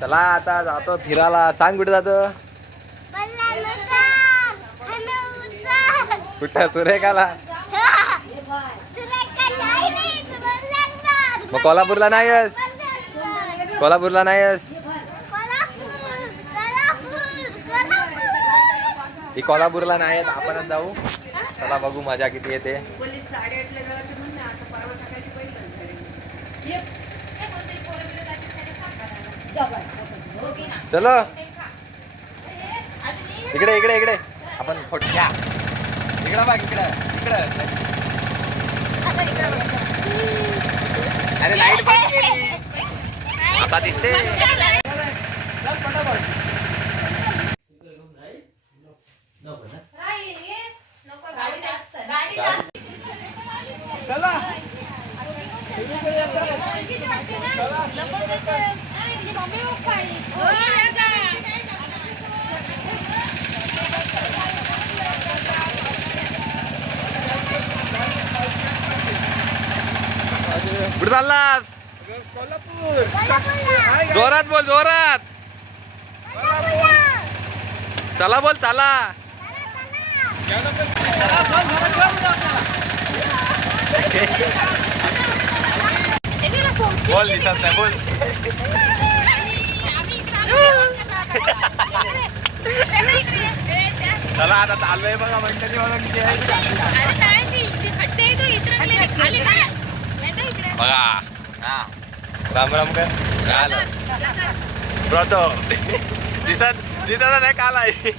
चला आता जातो फिरायला. सांग कुठे जातो? कुठं सुरेखाला? मग कोल्हापूरला नाहीस? कोल्हापूरला नाहीस? ही कोल्हापूरला नाही आहेत, आपणच जाऊ. चला बघू मजा किती येते. चलो इकडे इकडे इकडे आपण फोटो घ्या. इकडे बघ इकडे इकडे. अरे लाईट बंद केली आता दिसते. कुठे चाललास? कोल्हापूर. जोरात बोल, जोरात. चला बोल, चला. बोल दिसत नाही, बोल. चला आता चाललोय बघा मंडळी. बघा हा राम राम कर. ब्रतो दिसत नाही काल आहे.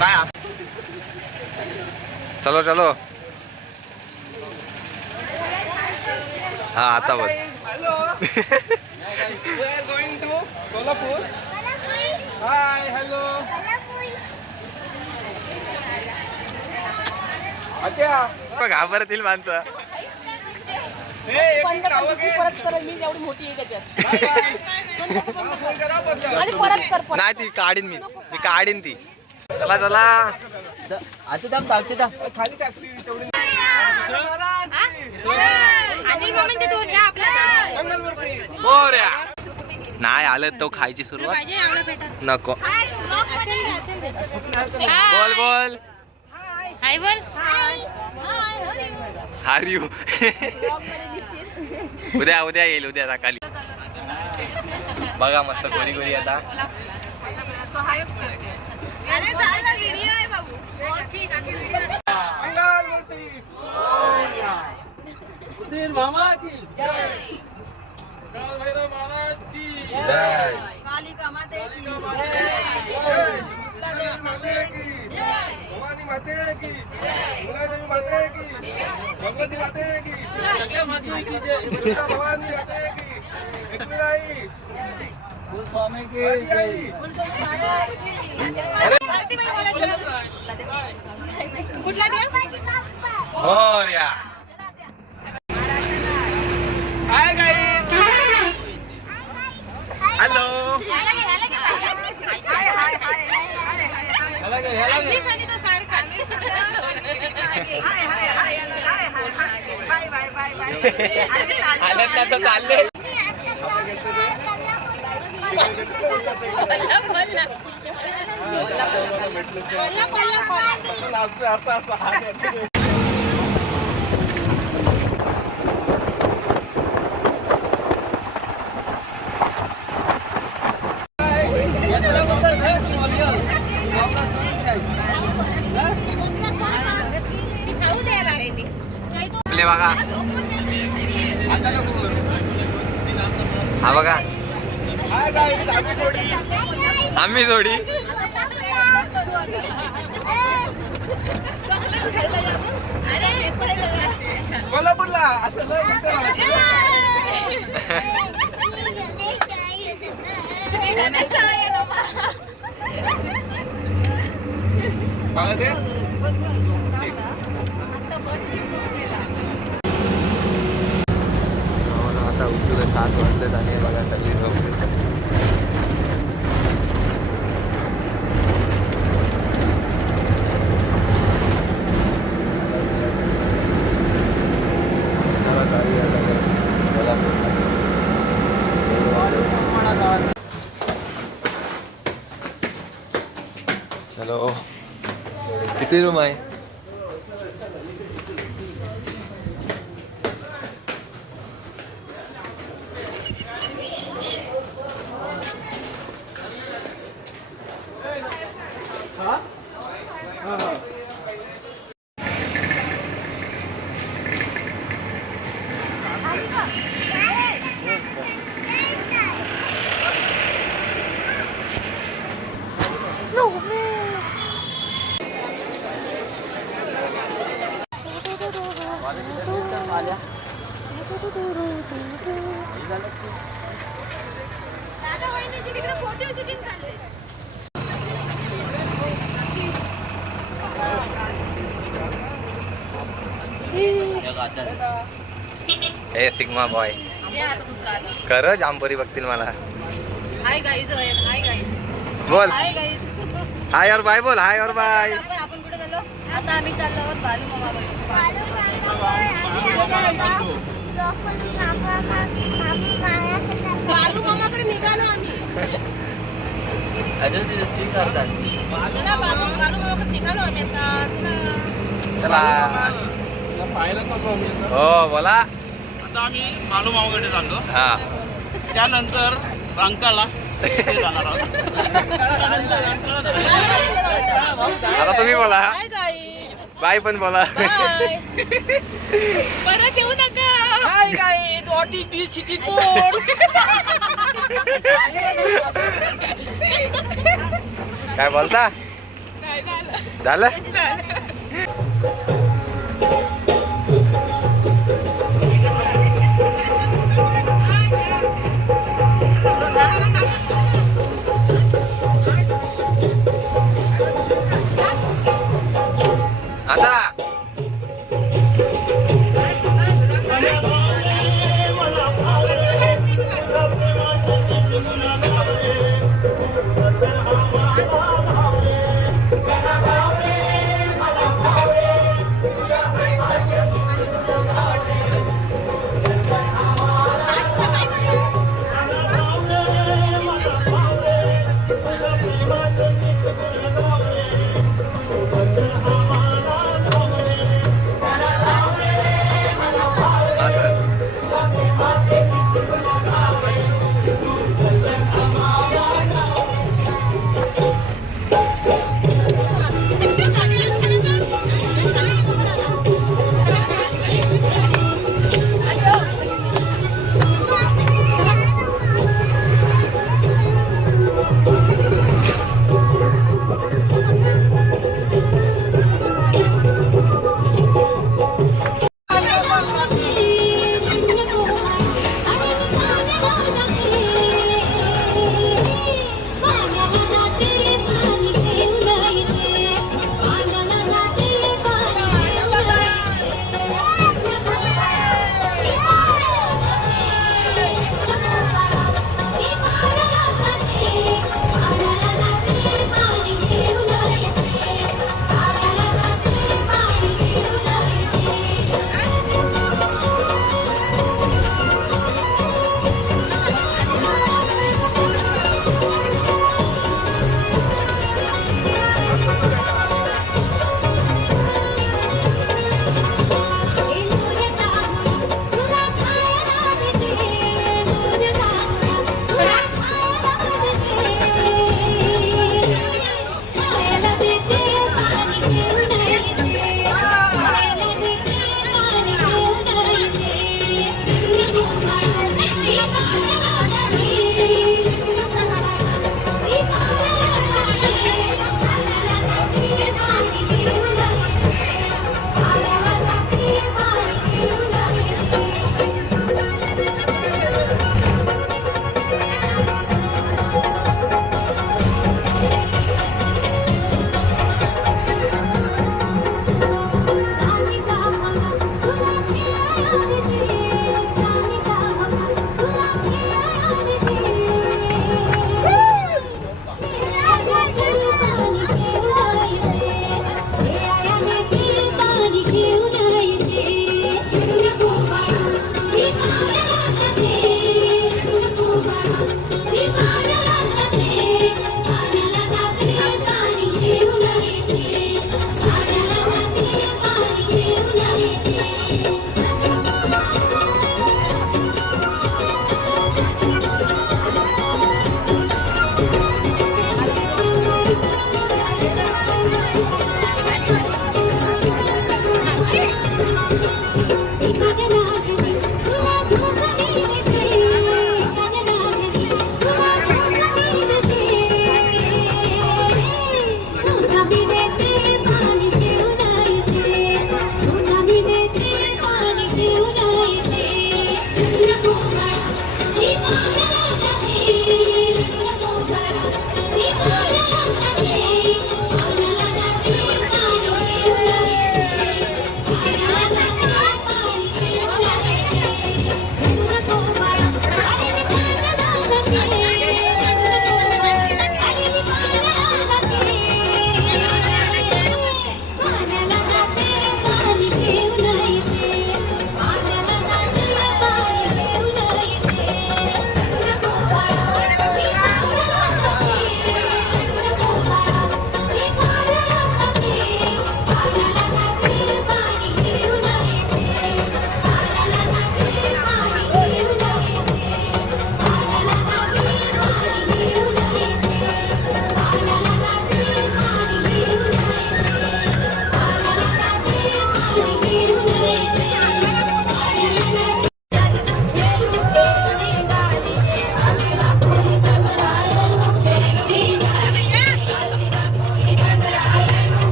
काय चलो चलो. हा आता बोल. Going to Kolhapur. Hi hello. घाबरतील माणसं. नाही ती काढीन मी काढीन ती. चला चला आता दाम चालते दा खाली टाकली तेवढी. नाही आलं तो खायची सुरुवात नको. बोल बोल. हाय बोल. हार यू. उद्या उद्या येईल, उद्या सकाळी. बघा मस्त गोरी गोरी आता. मामा की कालिका माते की भवानी माते की मुलादेवी माते की भगवती माते की सगळ्या माते की जय. भवानी माते की एकविराई स्वामी की जय. कुठला देव? हो या. Hi guys. हॅलो. बघा हा बघा आम्ही थोडी कोल्हापूरला असं आता उद्योग 7 वाजलेत आणि बघा सगळी झोपली. कोल्हापूर किती रूम आहे? हे सिग्मा बॉय कर जांभोरी बघतील मला. हाय गाईज, हाय गाईज, बोल हाय गाईज. हाय और बाय बोल. हाय और बाय. आपण कुठे चाललो? आता आम्ही चाललो आहोत बालू मामाकडे. बालू मामाकडे निघालो आम्ही. चला, बालू मामाकडे निघालो आम्ही आता. चला. पाहायला नको आम्ही. हो बोला. आता आम्ही बालू मामाकडे चाललो. हा त्यानंतर रंकाला जाणार आहोत. आता तुम्ही बोला. हाय गाईज, बाय पण बोला. बाय. परत येऊ नका. Hi guys, what is this city code? काय बोलता? झालं? आता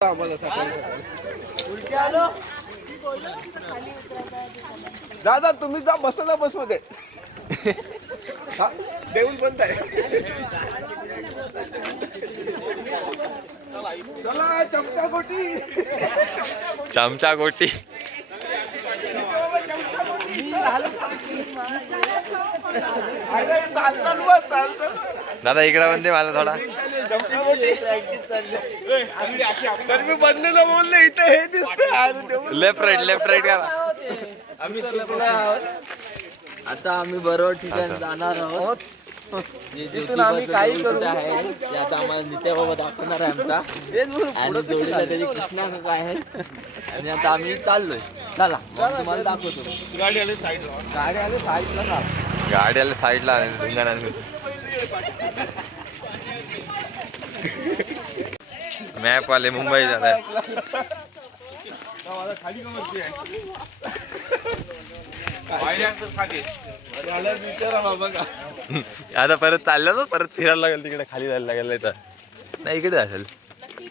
आम्हाला दादा तुम्ही जा बसा ना बस मध्ये देऊन बंद आहे चला चमचा गोटी. चमचा गोटी. दादा इकडे बनते मला थोडा. तर मी बनलेलं बोलले इथे हे दिसत. लेफ्ट राईट करा. आम्ही चुकलो आहोत. आता आम्ही बरोबर ठिकाणी जाणार आहोत. इथून आम्ही काही करू आहे ते आता आम्हाला नित्या बाबा दाखवणार आहे आमचा. आणि जोडीला त्याची कृष्णा काका आहे. आणि आता आम्ही चाललोय. चला मग तुम्हाला दाखवतो. गाडी आली साईडला. गाड्याला साईडला मॅप वाले मुंबई जात आहे. खाली विचारा बाबा का आता परत चाललं ना, परत फिरायला लागेल तिकडे खाली जायला लागेल. तर नाही इकडे असेल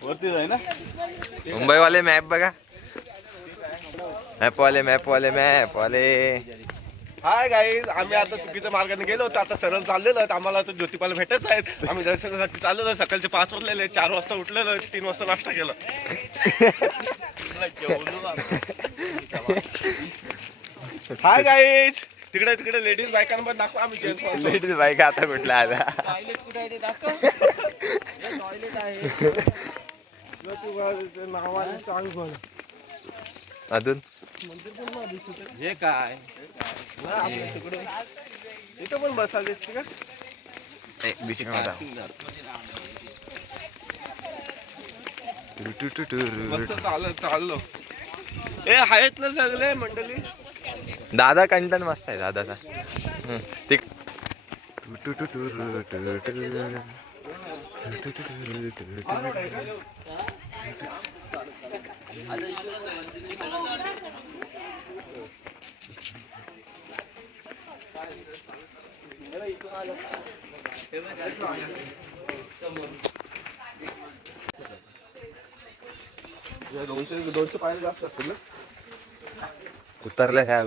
वरती जाय ना. मुंबईवाले मॅप बघा. मॅपवाले हाय गाईज, आम्ही आता चुकीच्या मार्गाने गेलो होतो. आता सरळ चाललेलो आहेत. आम्हाला आता ज्योतिबाला भेटत आहेत. आम्ही दर्शनासाठी चाललेलो. सकाळचे 5 वाजलेले, 4 वाजता उठलेलो, 3 वाजता नाश्ता केला. हाय गाईज, तिकडे लेडीज बायकांमध्ये दाखवा. आम्ही जेंट्स लेडीज बाईक आता कुठला आला. नावाने चांगलं अजून हे काय इथं पण बसायला का? बिशिक मस्त चाललो. ए आहेत ना सगळे मंडळी. दादा कंटन मस्त आहे दादाचा. ते दोनशे पायऱ्या जास्त असतील ना. उतरल्या ह्या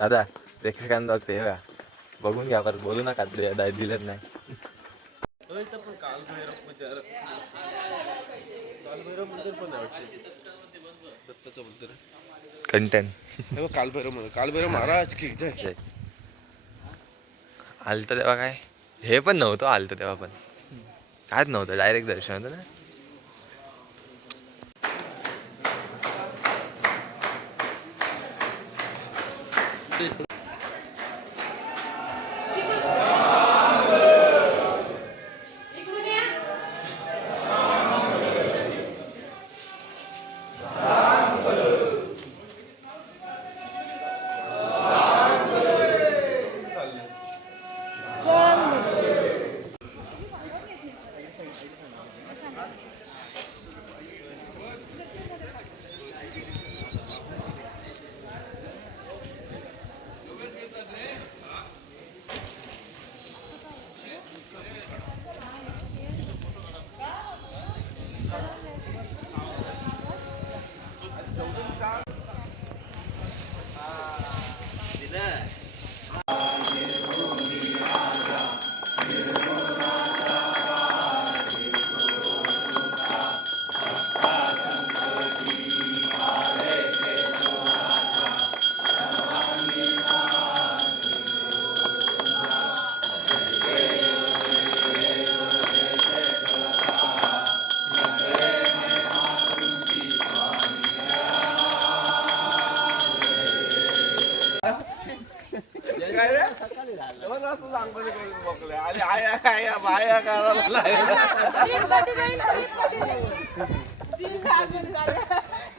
दादा प्रेक्षकांना बघते बघा. बघून घ्या परत बोलू नका. दिलं नाही. कंटेंट कालभैरव महाराज की जय. आलतं तेव्हा काय हे पण नव्हतं. आलतं तेव्हा पण कायच नव्हतं. डायरेक्ट दर्शन होतं ना.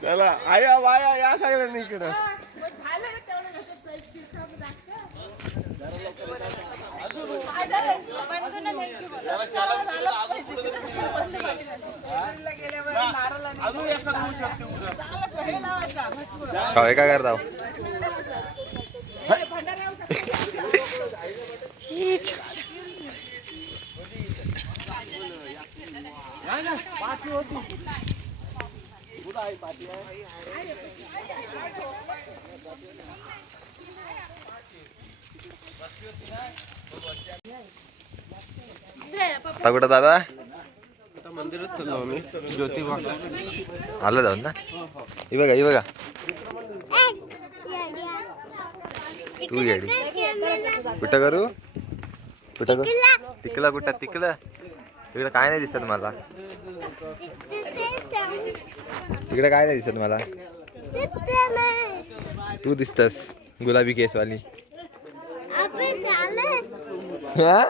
चला आया बाया या सगळ्यांनी इकडं. काय काय करता आता कुठं दादा मंदिरात चाललो आम्ही ज्योतिबा आलं जाऊन ना ही बघा तू येडी कुठं करू तिकडं तिकडं काय नाही दिसत मला तिकडे काय नाही दिसत मला तू दिसतस गुलाबी केसवाली हा?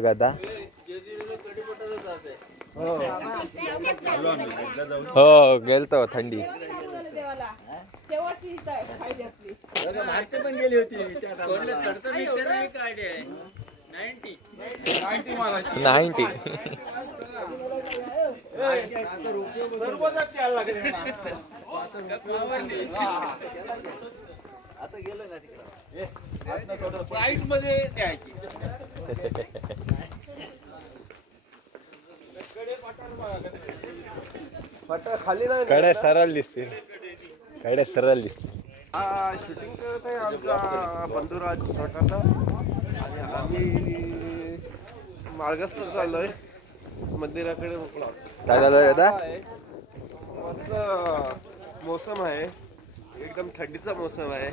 गदा हो गेलतो थंडी पण गेली होती 90 आता गेलो ना तिकडे फ्लाईट मध्ये द्यायची खाली नाही कडे सरळ दिसतील शूटिंग करत आहे आमचा बंधुराज छोटासा आणि आम्ही मार्गस्थ चाललोय मंदिराकडे मोकळा काय झालं दादा मस्त मोसम आहे एकदम थंडीचा मोसम आहे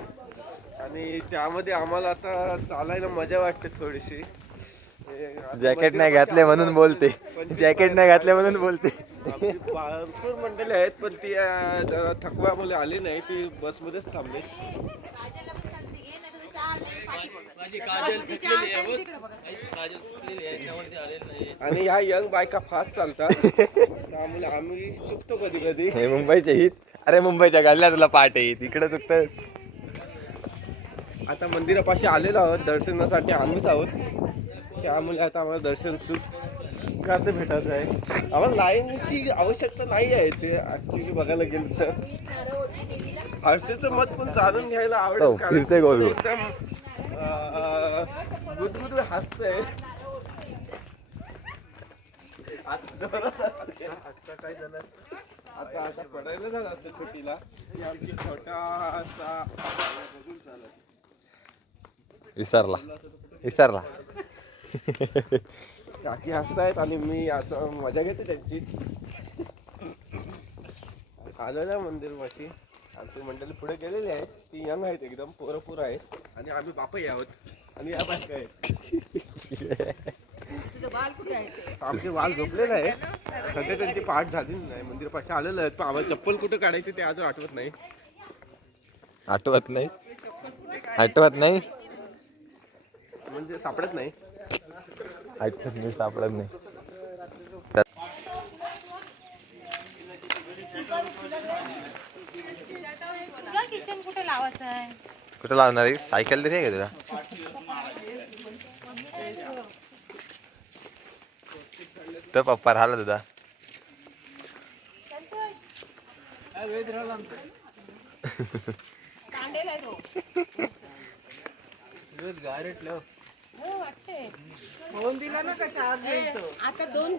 आणि त्यामध्ये आम्हाला आता चालायला मजा वाटते थोडीशी जॅकेट नाही घातले म्हणून बोलते भरपूर मंडळी आहेत पण ती जरा थकवामुळे आली नाही ती बसमध्येच थांबली आणि ह्या यंग बायका फास्ट चालतात त्यामुळे आम्ही चुकतो कधी कधी हे मुंबईच्या अरे मुंबईच्या गाडल्या तुला पाठ आहे तिकडे चुकत आता मंदिरापाशी आलेलो आहोत दर्शनासाठी आम्हीच आहोत त्यामुळे आता आम्हाला दर्शन सुखाचे भेटत आहे आम्हाला लाईनची आवश्यकता नाही आहे ते ऍक्च्युली बघायला गेलं तर हर्षेचं मत पण जाणून घ्यायला आवडेल कारण एकदम गुदगुद हसतंय आता काय झालं आता पडायला झालं असतं छोटीला की आमची छोटासा बघून चालत विसरला काकी हसतायत आणि मी असं मजा घेते त्यांची आलेल्या मंदिरपाशी आमची मंडळी पुढे गेलेली आहेत ती यंग आहेत एकदम पोरं आहेत आणि आम्ही बापही आहोत आणि या बायका आहेत आमचे वाल झोपलेले आहे सध्या त्यांची पाठ झाली नाही मंदिरपाशी आलेलं आहेत पण आम्हाला चप्पल कुठं काढायची ते अजून आठवत नाही म्हणजे सापडत नाही किचन कुठे लावायचं आहे कुठं लावणार आहे सायकल तरी आहे का तुला तर पप्पा राहिला तुझा फोन दिला ना का चार्ज आता 2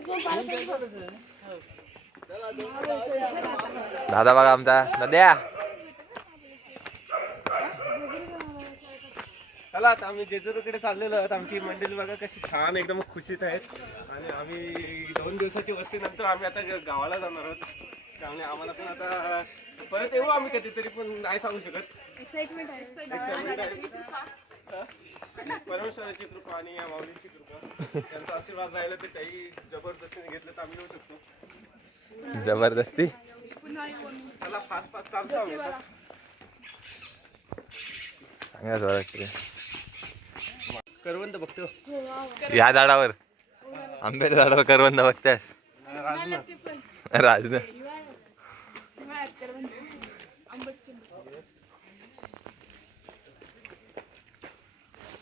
दादा बघा आमचा नद्या चला आता आम्ही जेजुरीकडे चाललेलो आहोत आमची मंडळी बघा कशी छान एकदम खुशीत आहेत आणि आम्ही 2 दिवसाची वस्तीनंतर आम्ही आता गावाला जाणार आहोत त्यामुळे आम्हाला पण आता परत येऊ आम्ही कधीतरी पण नाही सांगू शकत एक्साइटमेंट आहे परमेश्वराची कृपा आणि या माऊलीची कृपा त्यांचा आशीर्वाद राहिला तर काही जबरदस्तीने घेतलं तर आम्ही येऊ शकतो. जबरदस्ती त्याला फास्ट फास्ट चालतो आम्ही आता. सांगा जरा तरी. करवंद बघतो. या झाडावर आंब्याच्या झाडावर करवंद बघतेस राजन.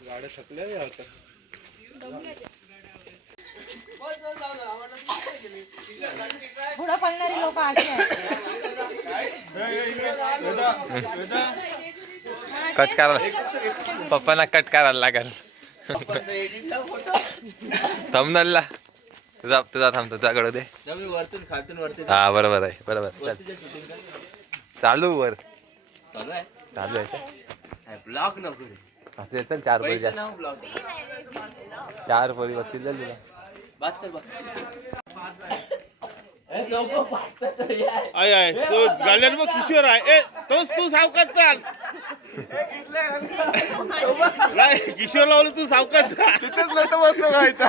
गाड्या थकल्या आता. पुढं पळणारी लोक अशी आहेत. कट करायला पप्पांना कट करायला लागल. थंबनेलला तुझा तुझा थांब तुझ्याकडे दे. वरतून खालतून वरतून हा बरोबर आहे बरोबर. चल शूटिंग चालू वर चालू आहे. चालू आहे. ब्लॉक नको रे. असं येतं 4 पोरी पैसे नाव ब्लॉक 4 पोरी बघतील झाली तुला. बात चल आय आय तो गाड्यावर मग किशोर आहे. तोच तू सावकाश चाल. नाही किशोर लावलं तू सावकाश चाल. तिथेच नाही मस्त व्हायचा.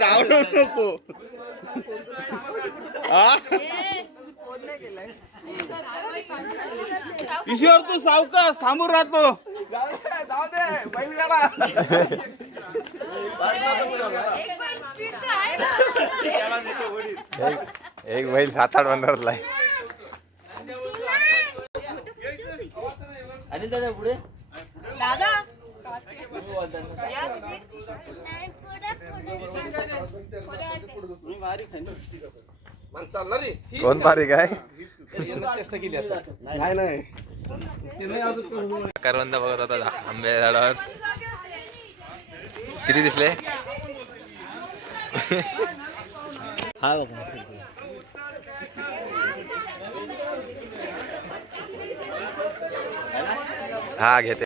धावू नको. हा किशोर तू सावकाश थांबून राहतो. जाऊ दे बैलगाडा. एक बैल 7-8 बंदावरला आहे. आणि दादा पुढे कोण पारी काय करवंद बघत होता आंब्या झाडावर. किती दिसले. हा बघा हा घेते.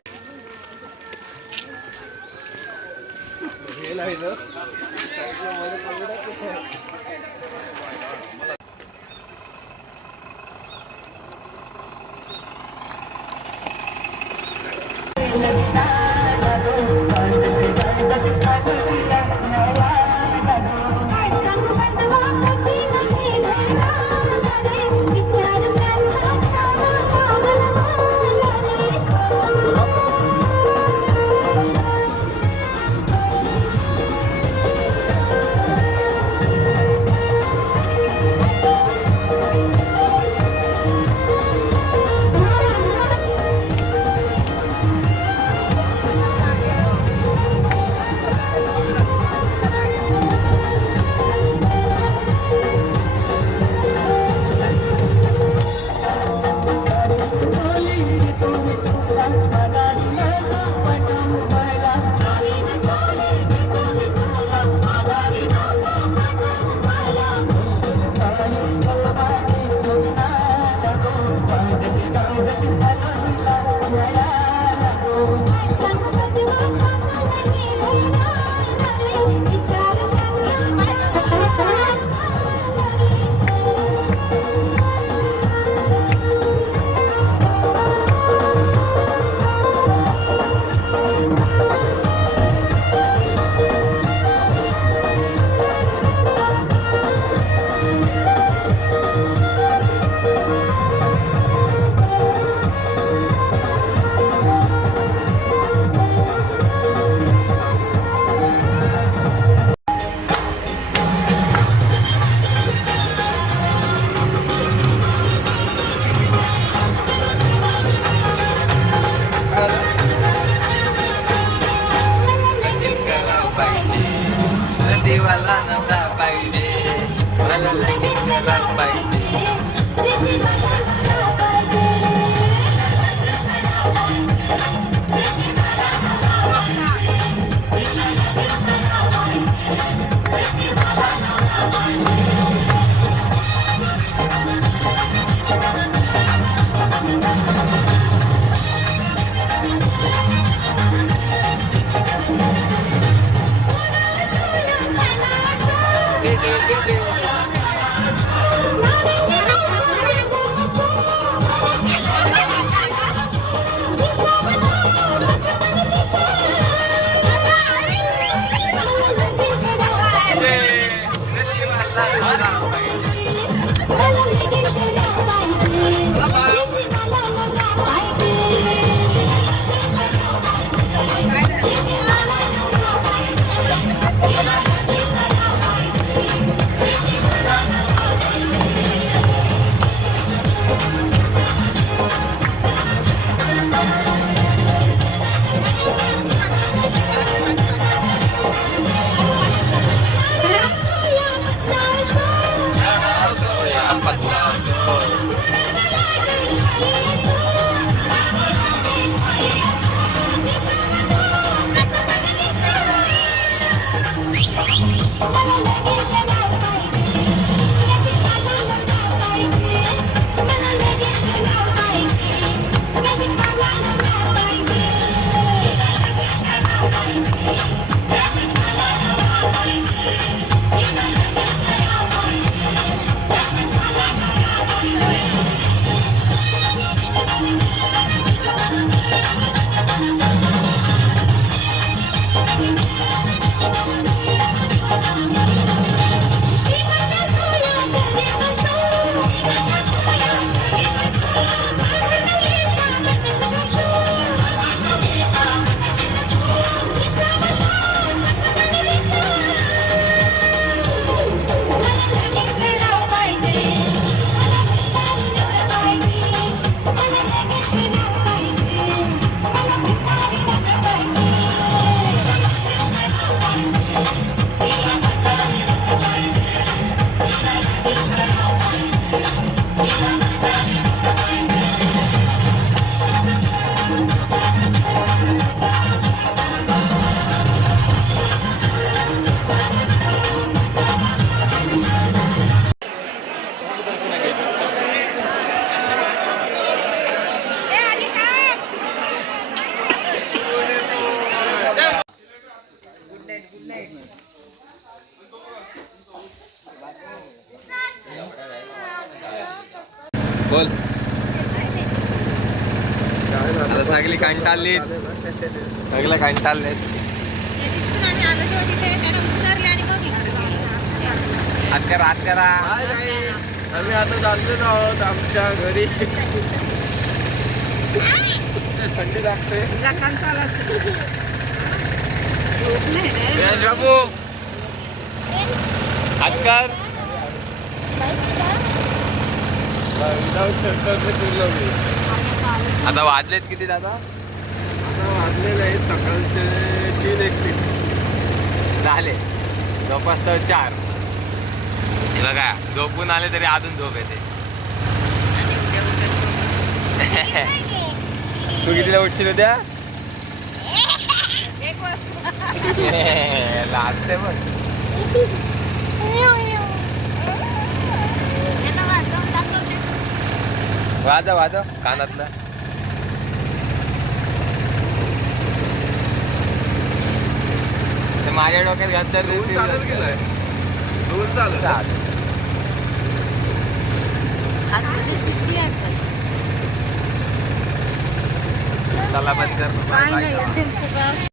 बोल आता सगळी कंटाळली सगळं कंटाळले हात करा हात करा आम्ही आता चाललेलो आहोत आमच्या घरी थंडी लागते बाबू हात कर विदाऊट शर्टरने फिरलो मी आता वाजलेत किती दादा आता वाजलेलं आहे सकाळचे 3:31 झाले जवळपास तर 4 हे बघा झोपून आले तरी अजून झोप येते तू कितीला उठशील उद्या लाजते बघ वाजव वाजव कानातलं ते माझ्या डोक्यात घात तर चालेल गेलाय रोज चालेल चला बंद कर